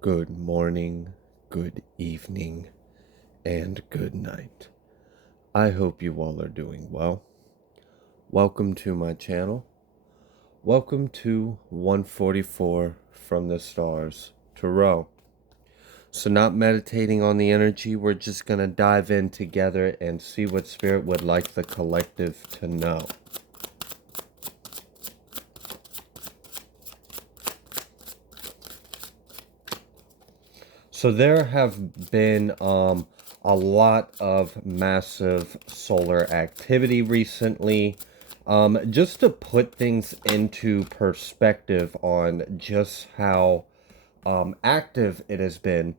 Good morning, good evening, and good night. I hope you all are doing well. Welcome to my channel. Welcome to 144 from the stars Tarot. So not meditating on the energy, we're just going to dive in together and see what Spirit would like the collective to know. So there have been a lot of massive solar activity recently. Just to put things into perspective on just how active it has been,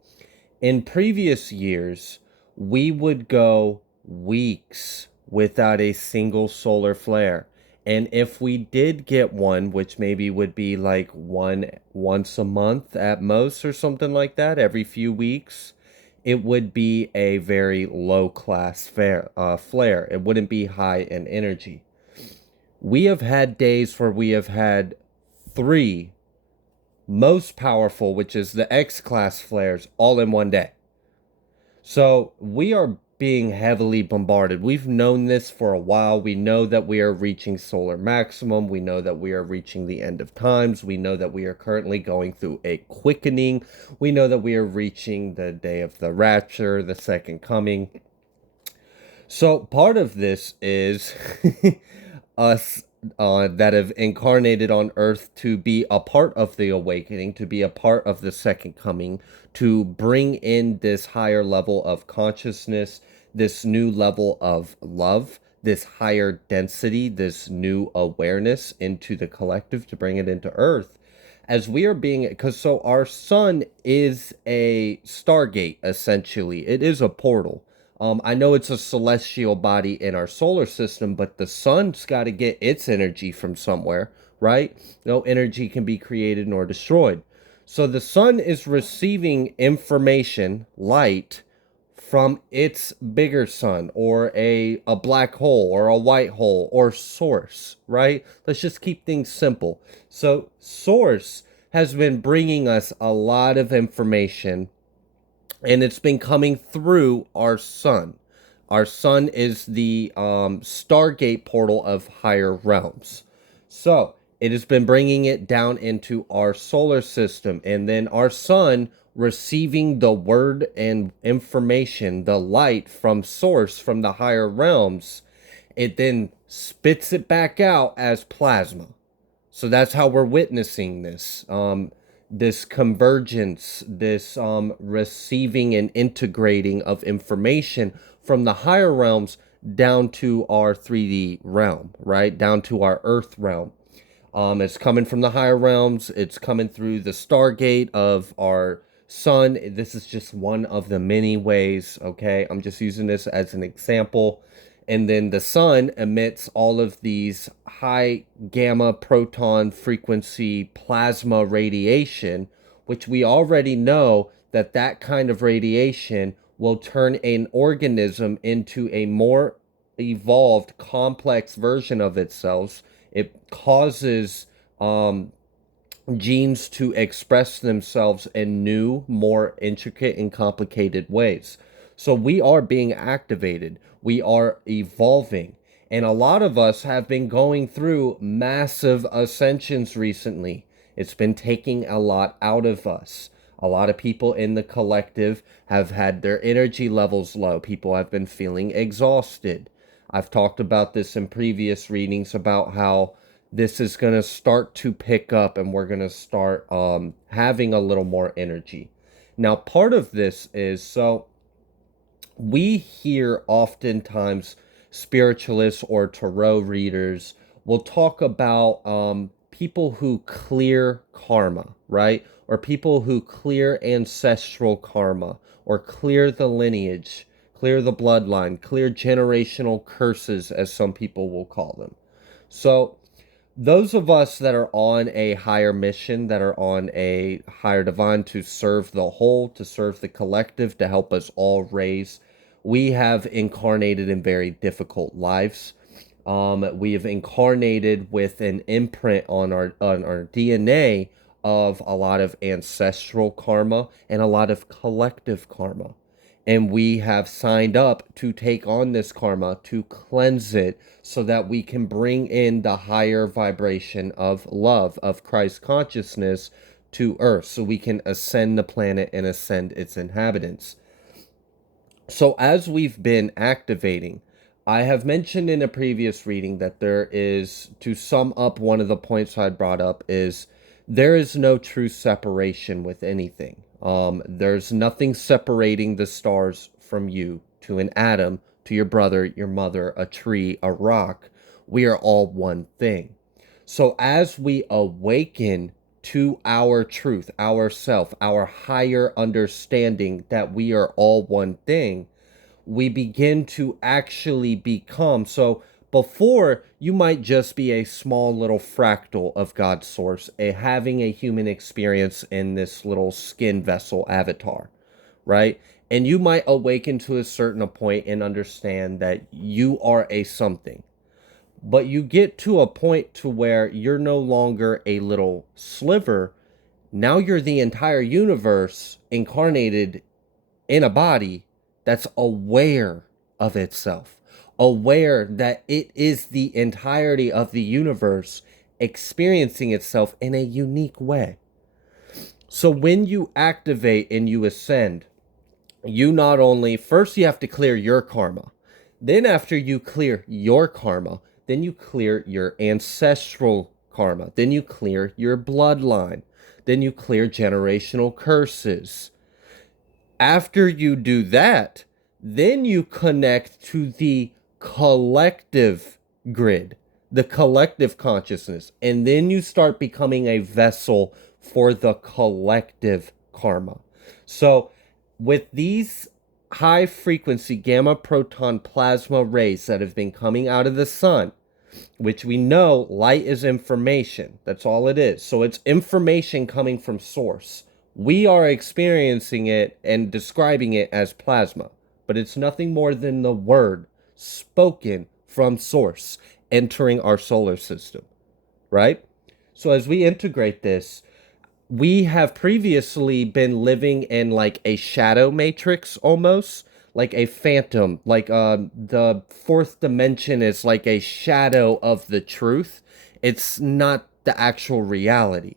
in previous years, we would go weeks without a single solar flare. And if we did get one, which maybe would be like once a month at most or something like that, every few weeks, it would be a very low class flare. It wouldn't be high in energy. We have had days where we have had three most powerful, which is the X class flares, all in one day. So we are being heavily bombarded. We've known this for a while. We know that we are reaching solar maximum. We know that we are reaching the end of times. We know that we are currently going through a quickening. We know that we are reaching the day of the rapture, the second coming. So part of this is us that have incarnated on earth to be a part of the awakening, to be a part of the second coming, to bring in this higher level of consciousness, this new level of love, this higher density, this new awareness into the collective, to bring it into earth. As we are being, because so our sun is a stargate, essentially. It is a portal. I know it's a celestial body in our solar system, but the sun's got to get its energy from somewhere, right? No energy can be created nor destroyed. So the sun is receiving information, light, from its bigger sun or a black hole or a white hole or source, right? Let's just keep things simple. So source has been bringing us a lot of information, and it's been coming through our sun. Our sun is the stargate portal of higher realms. So it has been bringing it down into our solar system, and then our sun receiving the word and information, the light from source, from the higher realms. It then spits it back out as plasma. So that's how we're witnessing this. This convergence, this receiving and integrating of information from the higher realms down to our 3D realm, right? Down to our earth realm. It's coming from the higher realms. It's coming through the stargate of our sun. This is just one of the many ways, okay? I'm just using this as an example. And then the sun emits all of these high gamma proton frequency plasma radiation, which we already know that that kind of radiation will turn an organism into a more evolved, complex version of itself. It causes genes to express themselves in new, more intricate and complicated ways. So we are being activated. We are evolving. And a lot of us have been going through massive ascensions recently. It's been taking a lot out of us. A lot of people in the collective have had their energy levels low. People have been feeling exhausted. I've talked about this in previous readings about how this is going to start to pick up and we're going to start having a little more energy. Now, part of this is, so we hear oftentimes spiritualists or tarot readers will talk about people who clear karma, right? Or people who clear ancestral karma or clear the lineage, clear the bloodline, clear generational curses, as some people will call them. So those of us that are on a higher mission, that are on a higher divine to serve the whole, to serve the collective, to help us all raise, we have incarnated in very difficult lives. We have incarnated with an imprint on our DNA of a lot of ancestral karma and a lot of collective karma. And we have signed up to take on this karma, to cleanse it, so that we can bring in the higher vibration of love, of Christ consciousness to Earth, so we can ascend the planet and ascend its inhabitants. So, as we've been activating, I have mentioned in a previous reading that there is, to sum up one of the points I brought up, is there is no true separation with anything. There's nothing separating the stars from you, to an atom, to your brother, your mother, a tree, a rock. We are all one thing. So as we awaken to our truth, our self, our higher understanding that we are all one thing, we begin to actually become. So before, you might just be a small little fractal of God's source, having a human experience in this little skin vessel avatar, right? And you might awaken to a certain point and understand that you are a something. But you get to a point to where you're no longer a little sliver. Now you're the entire universe incarnated in a body that's aware of itself, aware that it is the entirety of the universe experiencing itself in a unique way. So when you activate and you ascend, you not only, first you have to clear your karma. Then after you clear your karma, then you clear your ancestral karma. Then you clear your bloodline. Then you clear generational curses. After you do that, then you connect to the collective grid, the collective consciousness, and then you start becoming a vessel for the collective karma. So, with these high frequency gamma proton plasma rays that have been coming out of the sun, which we know light is information. That's all it is. So it's information coming from source. We are experiencing it and describing it as plasma, but it's nothing more than the word spoken from source entering our solar system, right? So as we integrate this, we have previously been living in like a shadow matrix, almost like a phantom, like the fourth dimension is like a shadow of the truth. It's not the actual reality.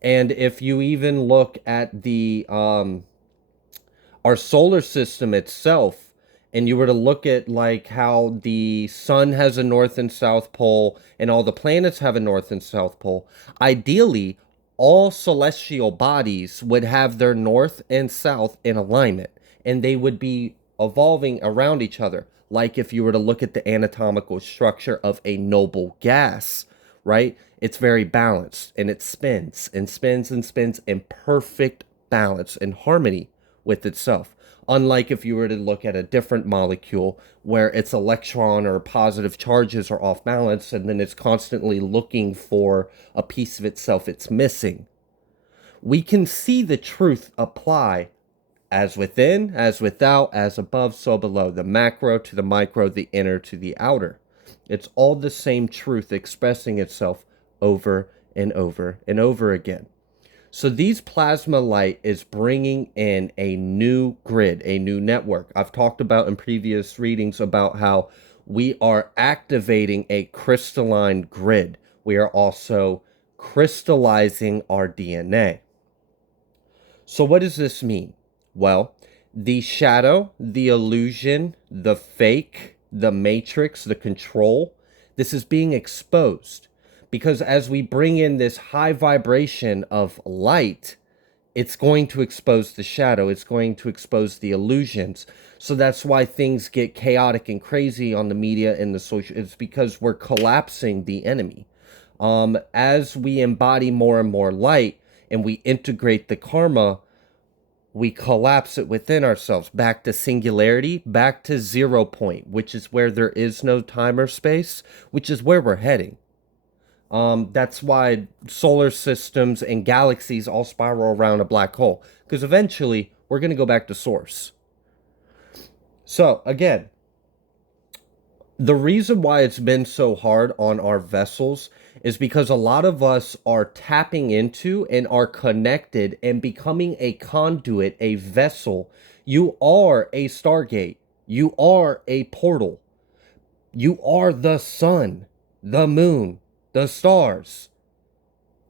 And if you even look at the our solar system itself, and you were to look at like how the sun has a north and south pole and all the planets have a north and south pole, ideally all celestial bodies would have their north and south in alignment, and they would be evolving around each other. Like if you were to look at the anatomical structure of a noble gas, right? It's very balanced, and it spins and spins and spins in perfect balance and harmony with itself. Unlike if you were to look at a different molecule where its electron or positive charges are off balance, and then it's constantly looking for a piece of itself it's missing. We can see the truth apply as within, as without, as above, so below, the macro to the micro, the inner to the outer. It's all the same truth expressing itself over and over and over again. So these plasma light is bringing in a new grid, a new network. I've talked about in previous readings about how we are activating a crystalline grid. We are also crystallizing our DNA. So what does this mean? Well, the shadow, the illusion, the fake, the matrix, the control, this is being exposed. Because as we bring in this high vibration of light, it's going to expose the shadow. It's going to expose the illusions. So that's why things get chaotic and crazy on the media and the social. It's because we're collapsing the enemy. As we embody more and more light and we integrate the karma, we collapse it within ourselves, back to singularity, back to 0 point, which is where there is no time or space, which is where we're heading. That's why solar systems and galaxies all spiral around a black hole, because eventually we're going to go back to source. So again, the reason why it's been so hard on our vessels is because a lot of us are tapping into and are connected and becoming a conduit, a vessel. You are a stargate. You are a portal. You are the sun, the moon, the stars,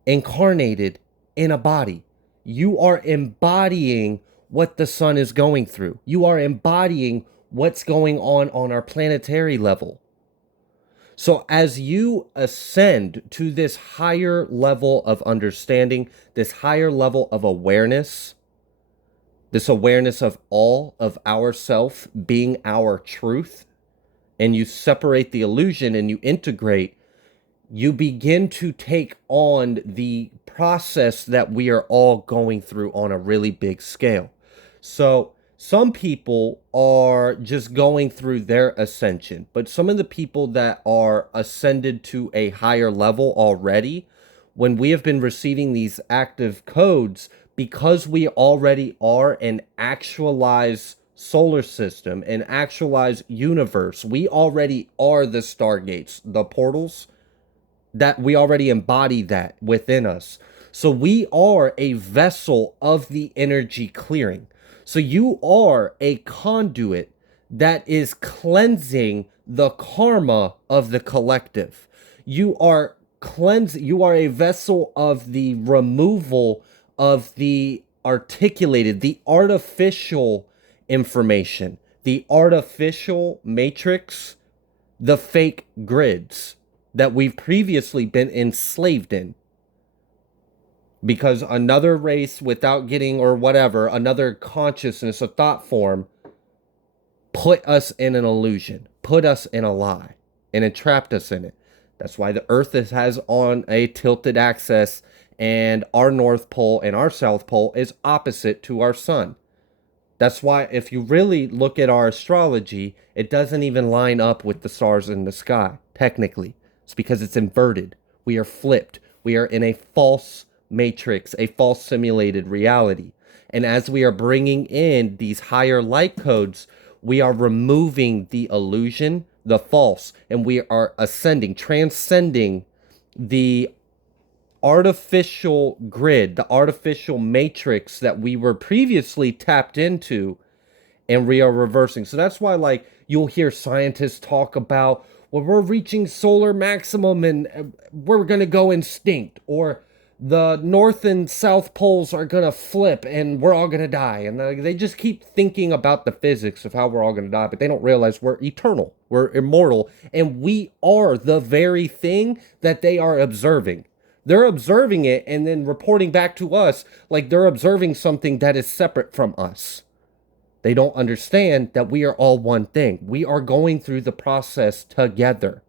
incarnated in a body. You are embodying what the sun is going through. You are embodying what's going on our planetary level. So as you ascend to this higher level of understanding, this higher level of awareness, this awareness of all of ourself being our truth, and you separate the illusion and you integrate, you begin to take on the process that we are all going through on a really big scale. So some people are just going through their ascension, but some of the people that are ascended to a higher level already, when we have been receiving these active codes, because we already are an actualized solar system, an actualized universe, we already are the stargates, the portals, that we already embody that within us. So we are a vessel of the energy clearing. So you are a conduit that is cleansing the karma of the collective. You are you are a vessel of the removal of the articulated, the artificial information, the artificial matrix, the fake grids that we've previously been enslaved in. Because another race, without getting, or whatever, another consciousness, a thought form, put us in an illusion, put us in a lie, and entrapped us in it. That's why the Earth has on a tilted axis, and our North Pole and our South Pole is opposite to our sun. That's why if you really look at our astrology, it doesn't even line up with the stars in the sky, technically. It's because it's inverted. We are flipped. We are in a false matrix, a false simulated reality. And as we are bringing in these higher light codes, we are removing the illusion, the false, and we are ascending, transcending the artificial grid, the artificial matrix that we were previously tapped into, and we are reversing. So that's why, like, you'll hear scientists talk about, well, we're reaching solar maximum and we're going to go extinct, or the north and south poles are going to flip and we're all going to die. And they just keep thinking about the physics of how we're all going to die, but they don't realize we're eternal, we're immortal, and we are the very thing that they are observing. They're observing it and then reporting back to us like they're observing something that is separate from us. They don't understand that we are all one thing. We are going through the process together,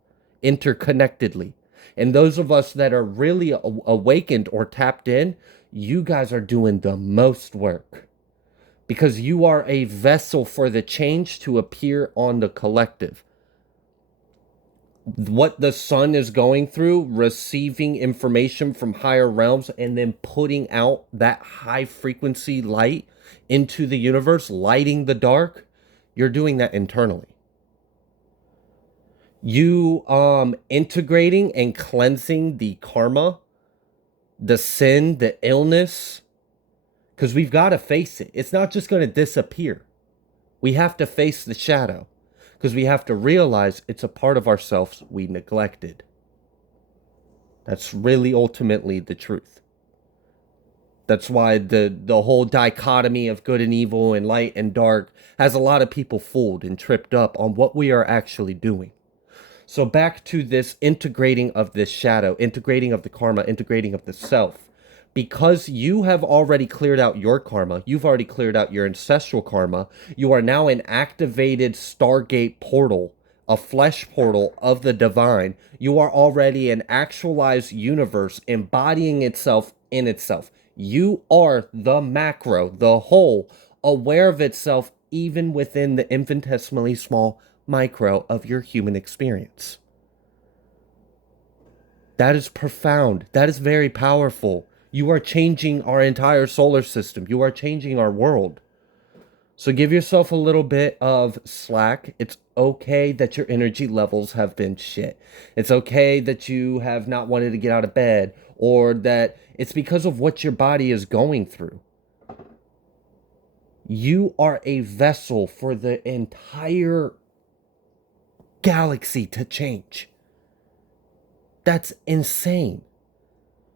interconnectedly. And those of us that are really awakened or tapped in, you guys are doing the most work, because you are a vessel for the change to appear on the collective. What the sun is going through, receiving information from higher realms and then putting out that high frequency light into the universe, lighting the dark, you're doing that internally. You integrating and cleansing the karma, the sin, the illness, because we've got to face it. It's not just going to disappear. We have to face the shadow, because we have to realize it's a part of ourselves we neglected. That's really ultimately the truth. That's why the whole dichotomy of good and evil and light and dark has a lot of people fooled and tripped up on what we are actually doing. So back to this integrating of this shadow, integrating of the karma, integrating of the self. Because you have already cleared out your karma, you've already cleared out your ancestral karma, you are now an activated Stargate portal, a flesh portal of the divine. You are already an actualized universe embodying itself in itself. You are the macro, the whole, aware of itself even within the infinitesimally small micro of your human experience. That is profound. That is very powerful. You are changing our entire solar system. You are changing our world. So give yourself a little bit of slack. It's okay that your energy levels have been shit. It's okay that you have not wanted to get out of bed, or that it's because of what your body is going through. You are a vessel for the entire galaxy to change. That's insane.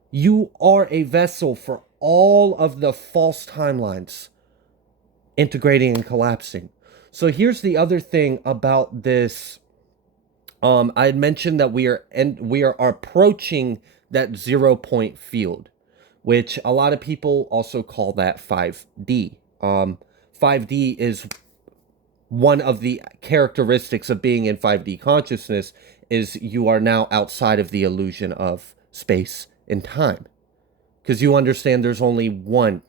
You are a vessel for all of the false timelines integrating and collapsing. So here's the other thing about this. I had mentioned that we are approaching that 0 point field, which a lot of people also call that 5D. 5D is one of the characteristics of being in 5D consciousness, is you are now outside of the illusion of space and time, because you understand there's only one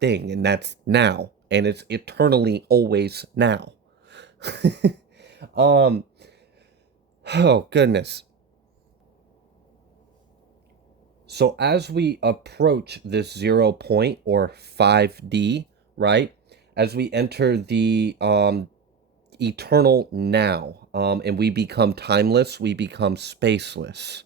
thing, and that's now, and it's eternally always now. um oh goodness. So as we approach this 0 point or 5D, right, as we enter the eternal now, and we become timeless, we become spaceless,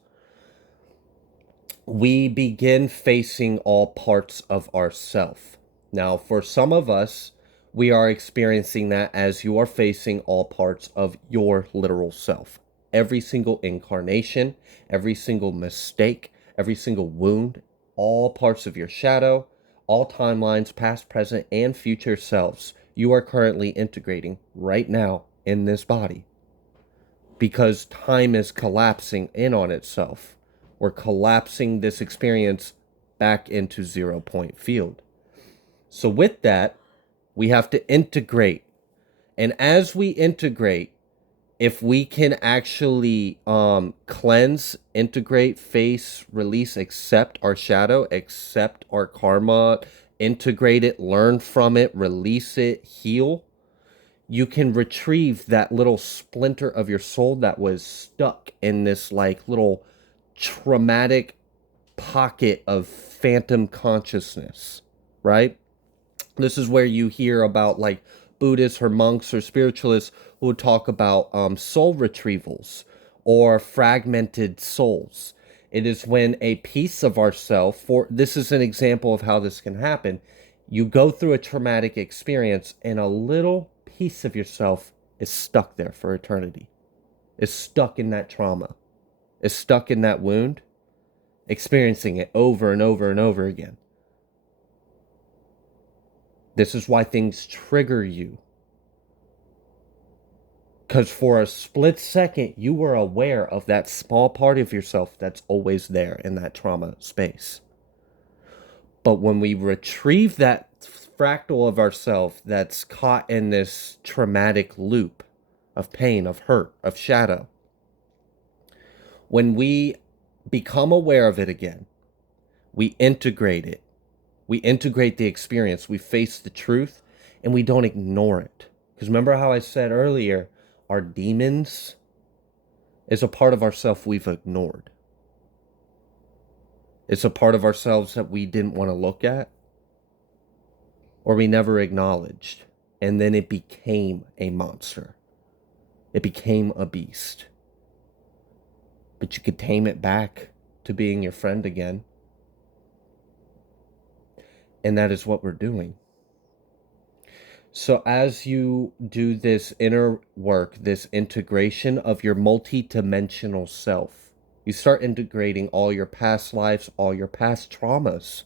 we begin facing all parts of ourself. Now, for some of us, we are experiencing that as you are facing all parts of your literal self. Every single incarnation, every single mistake, every single wound, all parts of your shadow, all timelines, past, present, and future selves, you are currently integrating right now in this body. Because time is collapsing in on itself. We're collapsing this experience back into 0 point field. So with that, we have to integrate. And as we integrate, if we can actually cleanse, integrate, face, release, accept our shadow, accept our karma, integrate it, learn from it, release it, heal, you can retrieve that little splinter of your soul that was stuck in this like little traumatic pocket of phantom consciousness, right? This is where you hear about like Buddhists or monks or spiritualists who would talk about soul retrievals or fragmented souls. It is when a piece of ourself, for this is an example of how this can happen. You go through a traumatic experience and a little piece of yourself is stuck there for eternity. Is stuck in that trauma. Is stuck in that wound, experiencing it over and over and over again. This is why things trigger you. Because for a split second, you were aware of that small part of yourself that's always there in that trauma space. But when we retrieve that fractal of ourself that's caught in this traumatic loop of pain, of hurt, of shadow, when we become aware of it again, we integrate it. We integrate the experience. We face the truth, and we don't ignore it. Because remember how I said earlier, our demons is a part of ourself we've ignored. It's a part of ourselves that we didn't want to look at, or we never acknowledged. And then it became a monster. It became a beast. But you could tame it back to being your friend again. And that is what we're doing. So as you do this inner work, this integration of your multi-dimensional self, you start integrating all your past lives, all your past traumas.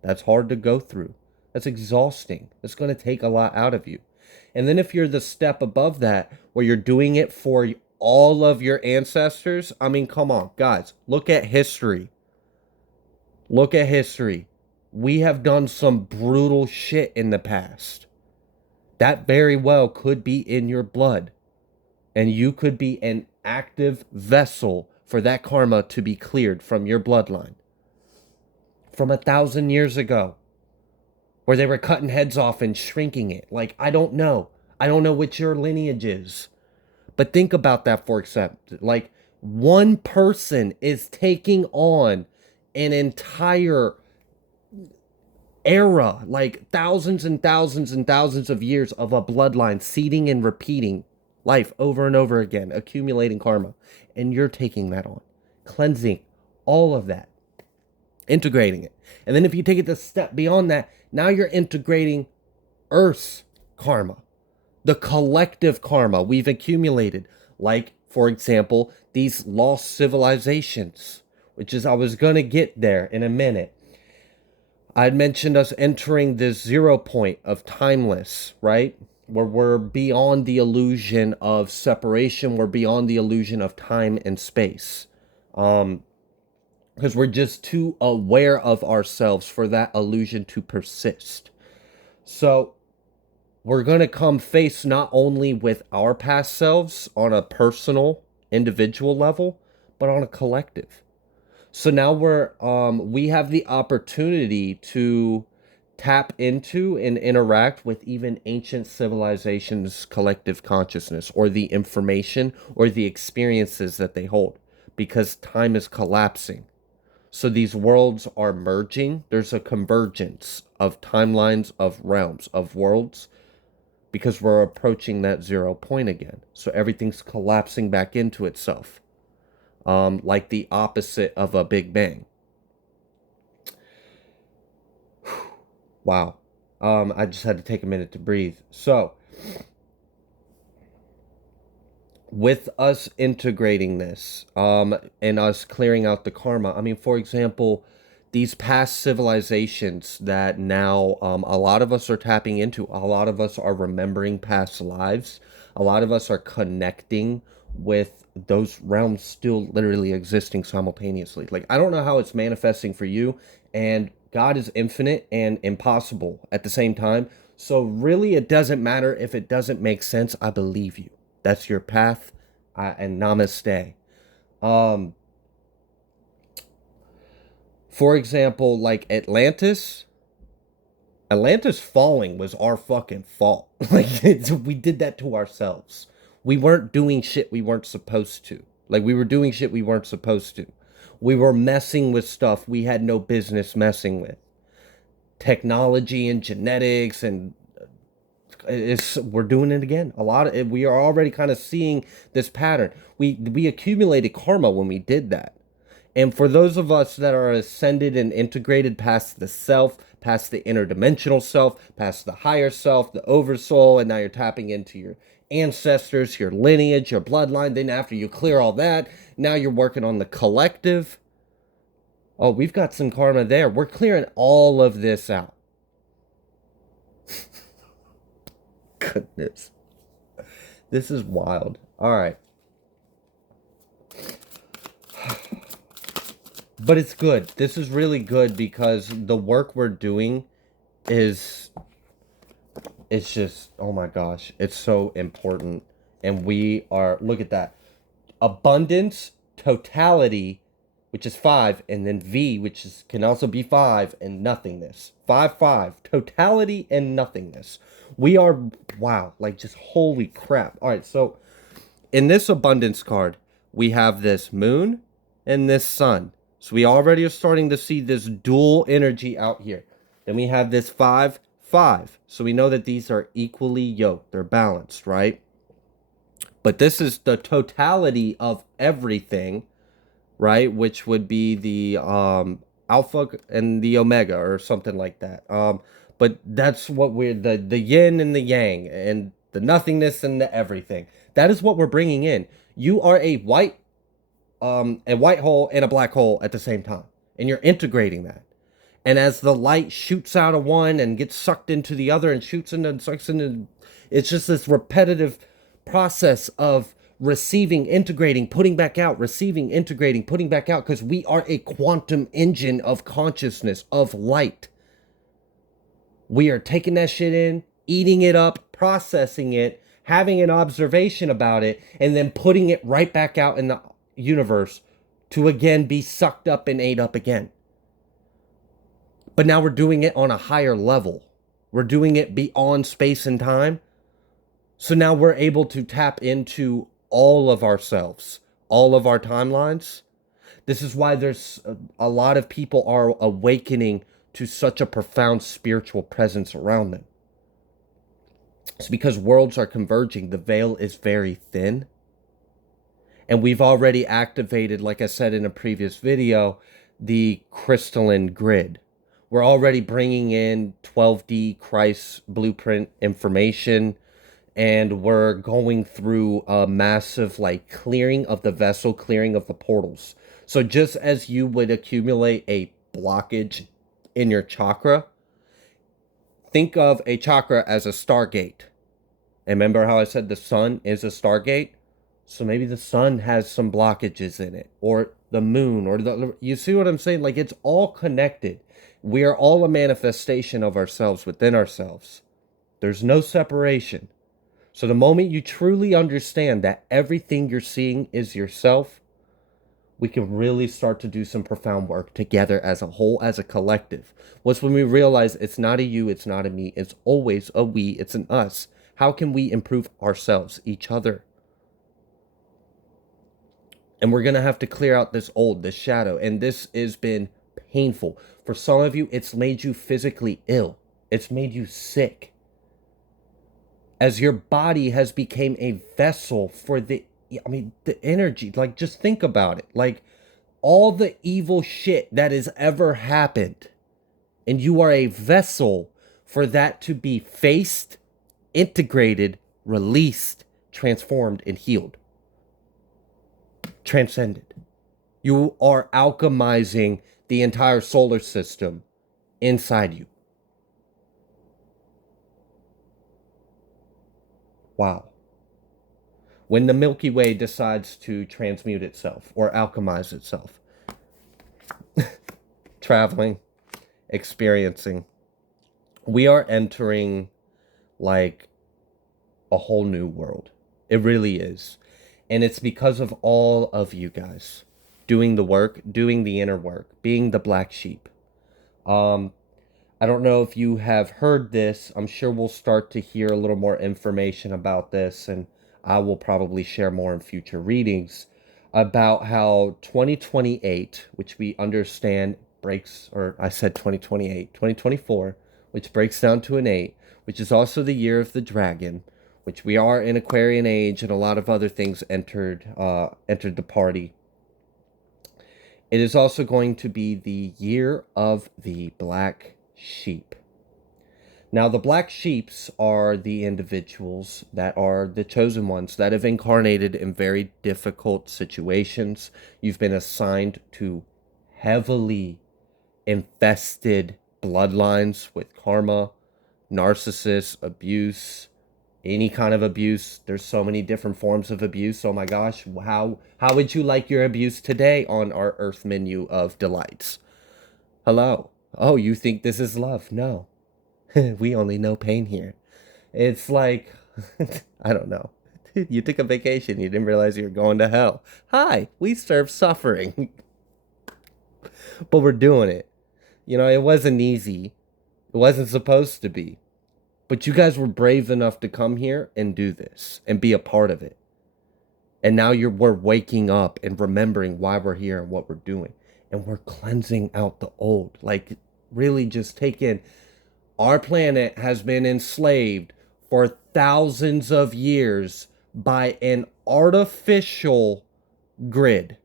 That's hard to go through. That's exhausting. It's going to take a lot out of you. And then if you're the step above that, where you're doing it for all of your ancestors, I mean, come on, guys, look at history. Look at history. We have done some brutal shit in the past. That very well could be in your blood. And you could be an active vessel for that karma to be cleared from your bloodline. From 1,000 years ago, where they were cutting heads off and shrinking it. Like, I don't know. I don't know what your lineage is. But think about that for example. Like, one person is taking on an entire era, like thousands and thousands and thousands of years of a bloodline seeding and repeating life over and over again, accumulating karma. And you're taking that on, cleansing all of that, integrating it. And then if you take it a step beyond that, now you're integrating Earth's karma, the collective karma we've accumulated. Like, for example, these lost civilizations, which is, I was going to get there in a minute. I'd mentioned us entering this 0 point of timeless, right? Where we're beyond the illusion of separation, we're beyond the illusion of time and space. Because we're just too aware of ourselves for that illusion to persist. So we're going to come face not only with our past selves on a personal, individual level, but on a collective. So now we have the opportunity to tap into and interact with even ancient civilizations' collective consciousness, or the information or the experiences that they hold, because time is collapsing. So these worlds are merging. There's a convergence of timelines, of realms, of worlds, because we're approaching that 0 point again. So everything's collapsing back into itself. Like the opposite of a Big Bang. Wow. I just had to take a minute to breathe. So, with us integrating this, and us clearing out the karma, I mean, for example, these past civilizations that now a lot of us are tapping into, a lot of us are remembering past lives, a lot of us are connecting with those realms still literally existing simultaneously. Like, I don't know how it's manifesting for you, and God is infinite and impossible at the same time. So really, it doesn't matter if it doesn't make sense. I believe you. That's your path, and namaste. Um, for example, like Atlantis falling was our fucking fault. Like, we did that to ourselves. We weren't doing shit we weren't supposed to. Like, we were doing shit we weren't supposed to. We were messing with stuff we had no business messing with. Technology and genetics, and we're doing it again. We are already kind of seeing this pattern. We accumulated karma when we did that. And for those of us that are ascended and integrated past the self, past the interdimensional self, past the higher self, the oversoul, and now you're tapping into your ancestors, your lineage, your bloodline. Then after you clear all that, now you're working on the collective. Oh, we've got some karma there. We're clearing all of this out. Goodness. This is wild. All right. But it's good. This is really good because the work we're doing is, it's just, oh my gosh, it's so important. And we are, look at that. Abundance, totality, which is 5, and then V, which is can also be 5, and nothingness. 5, 5. Totality and nothingness. We are, wow, like, just holy crap. All right, so in this abundance card, we have this moon and this sun. So we already are starting to see this dual energy out here. Then we have this 5, 5. So we know that these are equally yoked. They're balanced, right? But this is the totality of everything, right? Which would be the alpha and the omega, or something like that. But that's what we're, the yin and the yang, and the nothingness and the everything. That is what we're bringing in. You are a white hole and a black hole at the same time, and you're integrating that. And as the light shoots out of one and gets sucked into the other and shoots into and sucks into, it's just this repetitive process of receiving, integrating, putting back out, receiving, integrating, putting back out, because we are a quantum engine of consciousness, of light. We are taking that shit in, eating it up, processing it, having an observation about it, and then putting it right back out in the universe to again be sucked up and ate up again. But now we're doing it on a higher level. We're doing it beyond space and time. So now we're able to tap into all of ourselves, all of our timelines. This is why there's a lot of people are awakening to such a profound spiritual presence around them. It's because worlds are converging. The veil is very thin. And we've already activated, like I said in a previous video, the crystalline grid. We're already bringing in 12D Christ blueprint information, and we're going through a massive like clearing of the vessel, clearing of the portals. So just as you would accumulate a blockage in your chakra, think of a chakra as a stargate. And remember how I said the sun is a stargate? So maybe the sun has some blockages in it, or the moon, or you see what I'm saying? Like, it's all connected. We are all a manifestation of ourselves within ourselves. There's no separation. So the moment you truly understand that everything you're seeing is yourself, we can really start to do some profound work together as a whole, as a collective. What's when we realize it's not a you, it's not a me, it's always a we, it's an us. How can we improve ourselves, each other? And we're going to have to clear out this shadow. And this has been painful. For some of you, it's made you physically ill. It's made you sick. As your body has become a vessel for the energy. Like, just think about it. Like, all the evil shit that has ever happened. And you are a vessel for that to be faced, integrated, released, transformed, and healed. Transcended. You are alchemizing the entire solar system inside you. Wow. When the Milky Way decides to transmute itself or alchemize itself, traveling, experiencing, we are entering like a whole new world. It really is. And it's because of all of you guys doing the work, doing the inner work, being the black sheep. I don't know if you have heard this. I'm sure we'll start to hear a little more information about this, and I will probably share more in future readings about how 2028, which we understand breaks, or I said 2028, 2024, which breaks down to an 8, which is also the year of the dragon, which we are in Aquarian age, and a lot of other things entered the party. It is also going to be the year of the black sheep. Now, the black sheeps are the individuals that are the chosen ones that have incarnated in very difficult situations. You've been assigned to heavily infested bloodlines with karma, narcissists, abuse, any kind of abuse. There's so many different forms of abuse. Oh my gosh, how would you like your abuse today on our earth menu of delights? Hello. Oh, you think this is love? No. We only know pain here. It's like, I don't know. You took a vacation, you didn't realize you were going to hell. Hi, we serve suffering. But we're doing it. You know, it wasn't easy. It wasn't supposed to be. But you guys were brave enough to come here and do this and be a part of it. And now we're waking up and remembering why we're here and what we're doing. And we're cleansing out the old. Like, really just take in. Our planet has been enslaved for thousands of years by an artificial grid,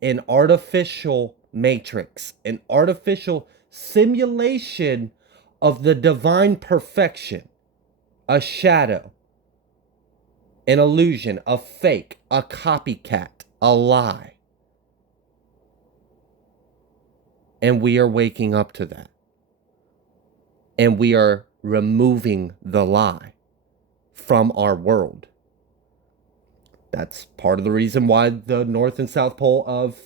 an artificial matrix, an artificial simulation of the divine perfection, a shadow, an illusion, a fake, a copycat, a lie. And we are waking up to that. And we are removing the lie from our world. That's part of the reason why the North and South Pole of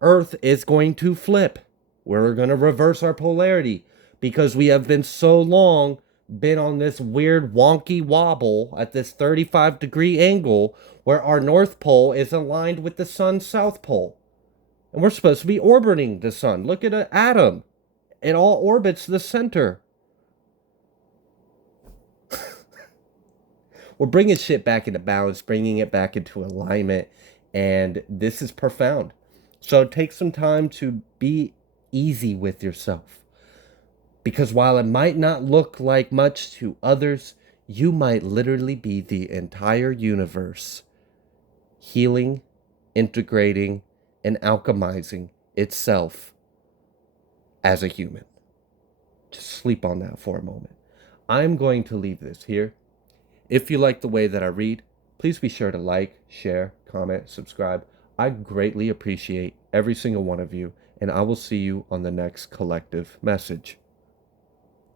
Earth is going to flip. We're going to reverse our polarity because we have been so long been on this weird wonky wobble at this 35-degree angle where our North Pole is aligned with the sun's South Pole. And we're supposed to be orbiting the sun. Look at an atom. It all orbits the center. We're bringing shit back into balance, bringing it back into alignment, and this is profound. So take some time to be easy with yourself. Because while it might not look like much to others, you might literally be the entire universe healing, integrating, and alchemizing itself as a human. Just sleep on that for a moment. I'm going to leave this here. If you like the way that I read, please be sure to like, share, comment, subscribe. I greatly appreciate every single one of you, and I will see you on the next collective message.